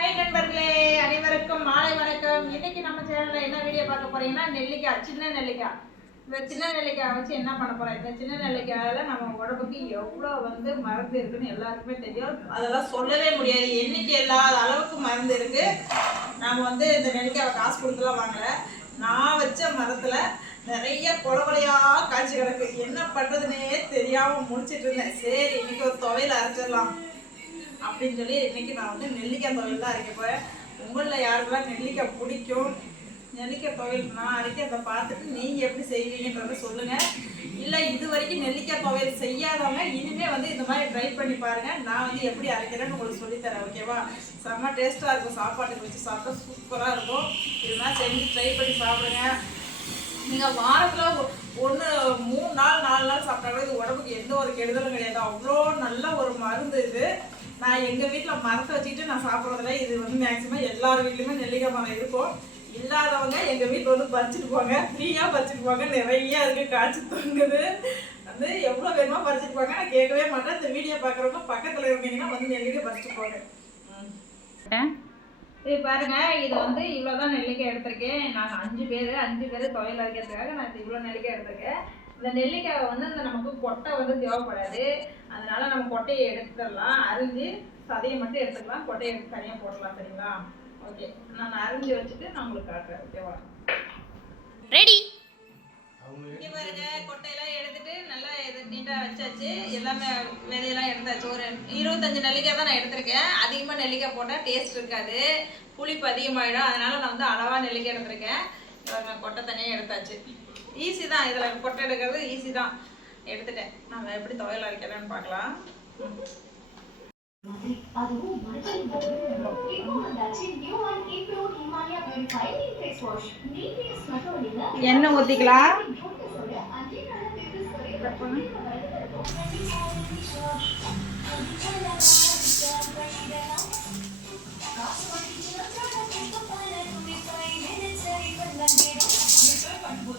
Hi நண்பர்களே அனைவருக்கும் மாலை வணக்கம். இன்னைக்கு நம்ம சேனல்ல என்ன வீடியோ பார்க்க போறீங்கன்னா நெல்லிக்காய் சின்ன நெல்லிக்காய். இந்த சின்ன நெல்லிக்காய் வச்சு என்ன பண்ண போறோம்? இந்த சின்ன நெல்லிக்காயில நம்ம உடம்புக்கு எவ்வளோ வந்து மருந்து இருக்குன்னு எல்லாருக்குமே தெரியும். அதெல்லாம் சொல்லவே முடியாது. எண்ணிக்கை இல்லாத அளவுக்கு மருந்து இருக்கு. நம்ம வந்து இந்த நெல்லிக்காயை காசு கொடுத்துலாம் வாங்கல. நான் வச்ச மரத்துல நிறைய கொலகொலையா காய்ச்சி கிடக்கு. என்ன பண்றதுன்னே தெரியாம முடிச்சிட்டு இருந்தேன். சரி இன்னைக்கு ஒரு துவையில அரைச்சிடலாம். அப்படின்னு சொல்லி இன்னைக்கு நான் வந்து நெல்லிக்காய் துவையல் தான் அரைக்க போகிறேன் உங்களில் யாருக்கெல்லாம் நெல்லிக்காய் பிடிக்கும்? நெல்லிக்காய் துவையல் நான் அரைக்கிறத பார்த்துட்டு நீங்கள் எப்படி செய்வீங்கன்றத சொல்லுங்கள் இல்லை இது வரைக்கும் நெல்லிக்காய் துவையல் செய்யாதவங்க இனிமே வந்து இந்த மாதிரி ட்ரை பண்ணி பாருங்க. நான் வந்து எப்படி அரைக்கிறேன்னு உங்களுக்கு சொல்லித்தரேன் ஓகேவா செம்ம டேஸ்ட்டாக இருக்கும். சாப்பாட்டுக்கு வச்சு சாப்பிட்டா சூப்பராக இருக்கும். இது மாதிரி செஞ்சு ட்ரை பண்ணி சாப்பிடுங்க. நீங்கள் வாரத்தில் ஒன்று மூணு நாள் நாலு நாள் சாப்பிட்டாலும் இது உடம்புக்கு எந்த ஒரு கெடுதலும் கிடையாது. அவ்வளோ நல்ல ஒரு மருந்து இது. நான் எங்கள் வீட்டில் மரத்தை வச்சுக்கிட்டு நான் சாப்பிட்றதுல இது வந்து மேக்ஸிமம் எல்லார் வீட்லையுமே நெல்லிக்காய் மரம் இருக்கும். இல்லாதவங்க எங்கள் வீட்டில் வந்து பறிச்சுட்டு போங்க. ஃப்ரீயாக பறிச்சுட்டு போங்க. நிறைய இருக்குது காய்ச்சி தொங்குது. வந்து எவ்வளோ வேணுமோ பறிச்சுட்டு போங்க. நான் கேட்கவே மாட்டேன். இந்த வீடியோ பார்க்குறவங்க பக்கத்தில் இருந்தீங்கன்னா வந்து நெல்லிக்காய் பறிச்சுட்டு போங்க. ம். இது பாருங்க. இது வந்து இவ்வளோதான் நெல்லிக்காய் எடுத்திருக்கேன். நாங்கள் அஞ்சு பேர் அஞ்சு பேர் துவையல் அரைக்கிறதுக்காக நான் இவ்வளோ நெல்லிக்காய் எடுத்திருக்கேன். இந்த நெல்லிக்காய் வந்து இந்த நமக்கு கொட்டை வந்து தேவைப்படாது. அதனால நம்ம கொட்டையை எடுத்துடலாம். அரிஞ்சு சதையை மட்டும் எடுத்துக்கலாம். கொட்டையை எடுத்து தனியாக போடலாம் சரிங்களா? ஓகே. நான் அரிஞ்சு வச்சுட்டு நான் உங்களுக்கு காட்டுறேன் ஓகேவா ரெடி இங்கே பாருங்க கொட்டையெல்லாம் எடுத்துட்டு நல்லா இது நீட்டாக வச்சாச்சு. எல்லாமே விதையெல்லாம் எடுத்தாச்சு. ஒரு இருபத்தஞ்சு நெல்லிக்காய் தான் நான் எடுத்திருக்கேன். அதிகமாக நெல்லிக்காய் போட்டால் டேஸ்ட் இருக்காது. புளிப்பு அதிகமாகிடும் அதனால நான் வந்து அளவாக நெல்லிக்காய் எடுத்திருக்கேன். பாருங்க, கொட்டை தனியாக எடுத்தாச்சு. ஈஸி தான். இதில் கொட்டை எடுக்கிறது ஈஸி தான். எடுத்துட்டேன். நம்ம எப்படி துவையல் அரைக்கலாம்னு பார்க்கலாம். ம். அதுவும் மருத்துவம் இப்போ வந்தாச்சு. New and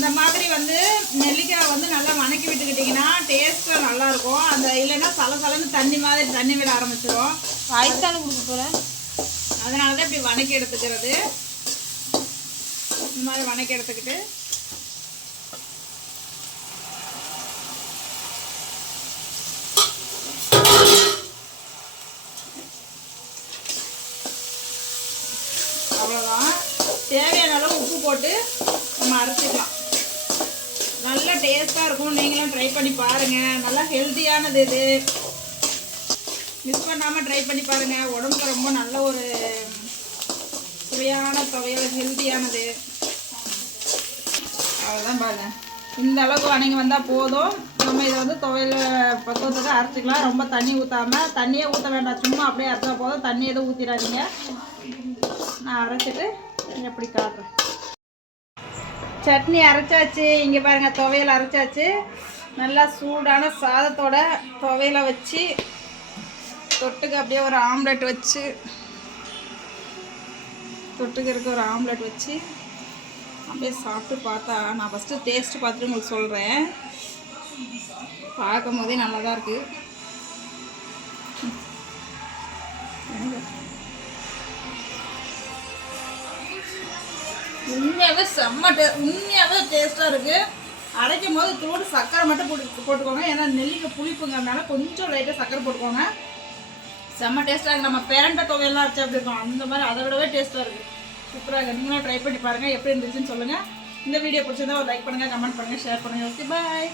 இந்த மாதிரி வந்து நெல்லிக்காய் வந்து நல்லா வணக்கி விட்டுக்கிட்டிங்கன்னா டேஸ்ட்டாக நல்லாயிருக்கும். அந்த இல்லைன்னா சலசலன்னு தண்ணி மாதிரி தண்ணி விட ஆரம்பிச்சிடும் வாய்ஸ் தானே கொடுக்க போகிறேன் அதனால தான் இப்படி வணக்கி எடுத்துக்கிறது. இந்த மாதிரி வணக்கி எடுத்துக்கிட்டு. அவ்வளோதான் தேவையான அளவு உப்பு போட்டு நம்ம அரைச்சிக்கலாம். டேஸ்ட்டாக இருக்கும். நீங்களும் ட்ரை பண்ணி பாருங்கள் நல்லா ஹெல்த்தியானது இது. மிஸ் பண்ணாமல் ட்ரை பண்ணி பாருங்கள் உடம்புக்கு ரொம்ப நல்ல ஒரு சுவையான துவையல் ஹெல்த்தியானது அவ்வளோதான் பாருங்க. இந்த அளவுக்கு வணங்கி வந்தால் போதும். நம்ம இதை வந்து துவையல் பக்குவத்துக்கு அரைச்சிக்கலாம். ரொம்ப தண்ணி ஊற்றாமல் தண்ணியே ஊற்ற வேண்டாம். சும்மா அப்படியே அரைச்சா போதும். தண்ணி எதுவும் ஊற்றிடாதீங்க நான் அரைச்சிட்டு எப்படி காட்டுறேன். சட்னி அரைச்சாச்சு. இங்கே பாருங்கள் துவையல் அரைச்சாச்சு. நல்லா சூடான சாதத்தோட துவையலை வச்சு தொட்டுக்கு அப்படியே ஒரு ஆம்லெட் வச்சு தொட்டுக்கு இருக்க ஒரு ஆம்லெட் வச்சு அப்படியே சாப்பிட்டு பார்த்தா நான் ஃபஸ்ட்டு டேஸ்ட்டு பார்த்துட்டு உங்களுக்கு சொல்கிறேன் பார்க்கும் போதே நல்லா தான் இருக்குது உண்மையாகவே செம்ம டே உண்மையாகவே டேஸ்ட்டாக இருக்குது அரைக்கும் போது தூடு சர்க்கரை மட்டும் போட்டு போட்டுக்கோங்க. ஏன்னா நெல்லிக்காய் புளிப்புங்கிறதுனால கொஞ்சம் லைட்டாக சர்க்கரை போட்டுக்கோங்க. செம்ம டேஸ்ட்டாக இருக்குது நம்ம பேரண்ட தொகையெல்லாம் அரைச்சா அப்படி இருக்கும்? அந்த மாதிரி அதை விடவே டேஸ்ட்டாக இருக்குது சூப்பராக இருக்குது நீங்களும் ட்ரை பண்ணி பாருங்கள் எப்படி இருந்துச்சுன்னு சொல்லுங்கள் இந்த வீடியோ பிடிச்சிருந்தா ஒரு லைக் பண்ணுங்கள் கமெண்ட் பண்ணுங்கள் ஷேர் பண்ணுங்கள் ஓகே பாய்